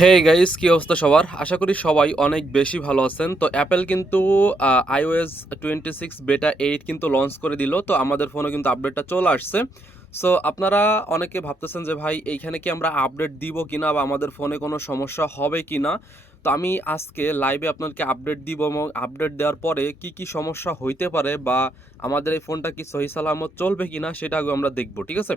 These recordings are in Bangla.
হে গাইস, কি অবস্থা সবার? আশা করি সবাই অনেক বেশি ভালো আছেন। তো অ্যাপেল কিন্তু iOS 26 বেটা 8 কিন্তু লঞ্চ করে দিল। তো আমাদের ফোনে কিন্তু আপডেটটা চলে আসছে। সো আপনারা অনেকে ভাবতেছেন যে ভাই এইখানে কি আমরা আপডেট দিব কিনা বা আমাদের ফোনে কোনো সমস্যা হবে কিনা। তো আমি আজকে লাইভে আপনাদেরকে আপডেট দিব এবং আপডেট দেওয়ার পরে কি কি সমস্যা হইতে পারে বা আমাদের এই ফোনটা কি সহি সালামত চলবে কিনা সেটা আগে আমরা দেখব, ঠিক আছে?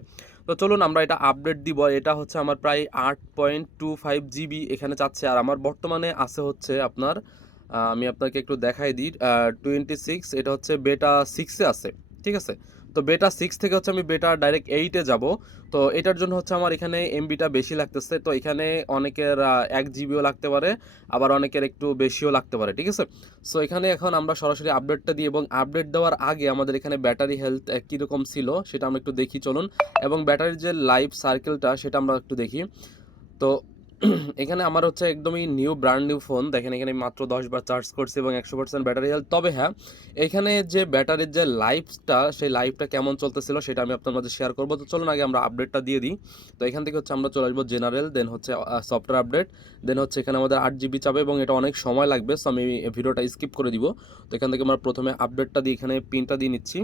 তো চলুন আমরা এটা আপডেট দিব। এটা হচ্ছে আমার প্রায় 8.25 জিবি এখানে চাচ্ছে, আর আমার বর্তমানে আছে হচ্ছে আপনার আমি আপনাকে একটু দেখাই দিই। 26, এটা হচ্ছে বেটা 6-এ আছে, ঠিক আছে? তো বেটা 6 থেকে হচ্ছে আমি বেটা ডাইরেক্ট 8-এ যাব। তো এটার জন্য হচ্ছে আমার এখানে এমবিটা বেশি লাগতেছে। তো এখানে অনেকের 1 জিবিও লাগতে পারে, আবার অনেকের একটু বেশিও লাগতে পারে, ঠিক আছে? সো এখানে এখন আমরা সরাসরি আপডেটটা দিই এবং আপডেট দেওয়ার আগে আমাদের এখানে ব্যাটারি হেলথ কীরকম ছিল সেটা আমরা একটু দেখি, চলুন। এবং ব্যাটারির যে লাইফ সার্কেলটা সেটা আমরা একটু দেখি। তো এখানে আমার হচ্ছে একদমই নিউ ব্র্যান্ড নিউ ফোন, দেখেন এখানে মাত্র 10 বার চার্জ করছি এবং 100% ব্যাটারি হেলথ। তবে হ্যাঁ, এখানে যে ব্যাটারির যে লাইফটা সেই লাইফটা কেমন চলতেছিল সেটা আমি আপনার মাঝে শেয়ার করবো। তো চলুন আগে আমরা আপডেটটা দিয়ে দিই। তো এখান থেকে হচ্ছে আমরা চলে আসবো জেনারেল, দেন হচ্ছে সফটওয়্যার আপডেট, দেন হচ্ছে এখানে আমাদের 8 জিবি চাবে এবং এটা অনেক সময় লাগবে। সো আমি ভিডিওটা স্কিপ করে দিব। তো এখান থেকে আমরা প্রথমে আপডেটটা দিয়ে এখানে পিনটা দিয়ে নিচ্ছি।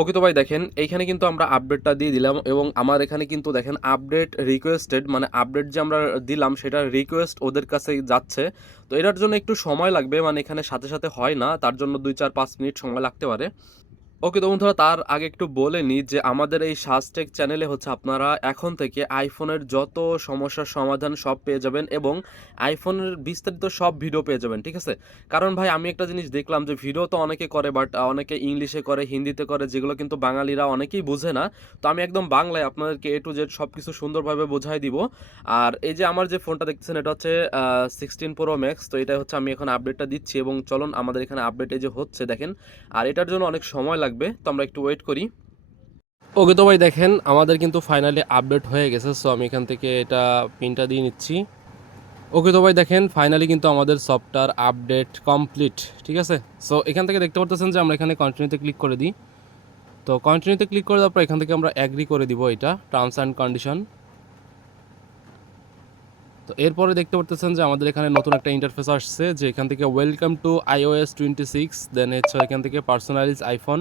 ওকে, তো ভাই দেখেন এইখানে কিন্তু আমরা আপডেটটা দিয়ে দিলাম এবং আমার এখানে কিন্তু দেখেন আপডেট রিকোয়েস্টেড, মানে আপডেট যে আমরা দিলাম সেটার রিকোয়েস্ট ওদের কাছে যাচ্ছে। তো এটার জন্য একটু সময় লাগবে, মানে এখানে সাথে সাথে হয় না, তার জন্য 2-4-5 মিনিট সময় লাগতে পারে। ওকে, তো বন্ধুরা তার আগে একটু বলে নিই যে আমাদের এই সাজটেক চ্যানেলে হচ্ছে আপনারা এখন থেকে আইফোনের যত সমস্যার সমাধান সব পেয়ে যাবেন এবং আইফোনের বিস্তারিত সব ভিডিও পেয়ে যাবেন, ঠিক আছে? কারণ ভাই আমি একটা জিনিস দেখলাম যে ভিডিও তো অনেকে করে, বাট অনেকে ইংলিশে করে, হিন্দিতে করে, যেগুলো কিন্তু বাঙালিরা অনেকেই বুঝে না। তো আমি একদম বাংলায় আপনাদেরকে A to Z সব কিছু সুন্দরভাবে বোঝাই দিব। আর এই যে আমার যে ফোনটা দেখতেছেন এটা হচ্ছে 16 Pro Max। তো এটা হচ্ছে আমি এখন আপডেটটা দিচ্ছি এবং চলুন আমাদের এখানে আপডেট এই যে হচ্ছে দেখেন। আর এটার জন্য অনেক সময় লাগবে, তো আমরা একটু ওয়েট করি। ওকে, তো ভাই দেখেন আমাদের কিন্তু ফাইনালি আপডেট হয়ে গেছে। সো আমি এখান থেকে এটা পিনটা দিয়ে নিচ্ছি। ওকে, তো ভাই দেখেন ফাইনালি কিন্তু আমাদের সফটওয়্যার আপডেট কমপ্লিট, ঠিক আছে? সো এখান থেকে দেখতে পারতেছেন যে আমরা এখানে কন্টিনিউতে ক্লিক করে দিই। তো কন্টিনিউতে ক্লিক করে দেওয়ার পর এখান থেকে আমরা অ্যাগ্রি করে দিব এটা টার্মস অ্যান্ড কন্ডিশন। তো এরপরে দেখতে পারতেছেন যে আমাদের এখানে নতুন একটা ইন্টারফেস আসছে, যে এখান থেকে ওয়েলকাম টু iOS 26, দেন হচ্ছে এখান থেকে পার্সোনালাইজ আইফোন।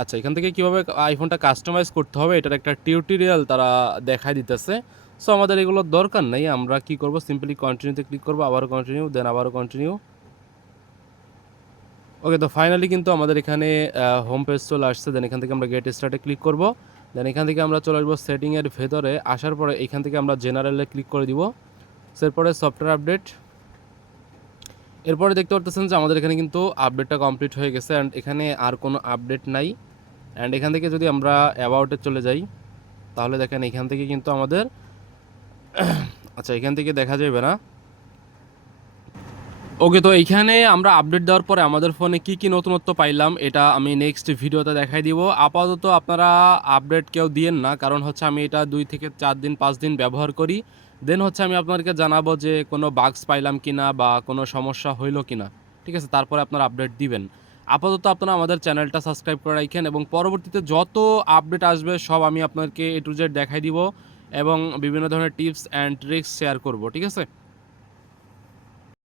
আচ্ছা, এখান থেকে কীভাবে আইফোনটা কাস্টমাইজ করতে হবে এটার একটা টিউটোরিয়াল তারা দেখাই দিতেছে। সো আমাদের এগুলোর দরকার নেই, আমরা কি করব, সিম্পলি কন্টিনিউতে ক্লিক করবো, আবারও কন্টিনিউ, দেন আবারও কন্টিনিউ। ওকে, তো ফাইনালি কিন্তু আমাদের এখানে হোম পেজ চলে আসছে। দেন এখান থেকে আমরা গেট স্টার্টে ক্লিক করব, দেন এখান থেকে আমরা চলে আসবো সেটিংয়ের ভেতরে। আসার পরে এখান থেকে আমরা জেনারেলে ক্লিক করে দিব। এরপরে সফটওয়্যার আপডেট। এরপরে দেখতে পারতেছেন যে আমাদের এখানে কিন্তু আপডেটটা কমপ্লিট হয়ে গেছে অ্যান্ড এখানে আর কোনো আপডেট নাই। অ্যান্ড এখান থেকে যদি আমরা অ্যাবাউটে চলে যাই তাহলে দেখেন এখান থেকে কিন্তু আমাদের আচ্ছা, এখান থেকে দেখা যাবে না। ওকে, তো এইখানে আমরা আপডেট দেওয়ার পরে আমাদের ফোনে কি কি নতুনত্ব পাইলাম এটা আমি নেক্সট ভিডিওতে দেখাই দিব। আপাতত আপনারা আপডেট কেউ দিয়েন না, কারণ হচ্ছে আমি এটা 2 থেকে 4 দিন 5 দিন ব্যবহার করি। দেন হচ্ছে আমি আপনাদেরকে জানাবো যে কোনো বাগস পাইলাম কিনা বা কোনো সমস্যা হইলো কিনা, ঠিক আছে? তারপরে আপনারা আপডেট দিবেন। আপাতত আপনারা আমাদের চ্যানেলটা সাবস্ক্রাইব করে রাখেন এবং পরবর্তীতে যত আপডেট আসবে সব আমি আপনাদেরকে A to Z দেখাই দিব এবং বিভিন্ন ধরনের টিপস অ্যান্ড ট্রিক্স শেয়ার করব, ঠিক আছে?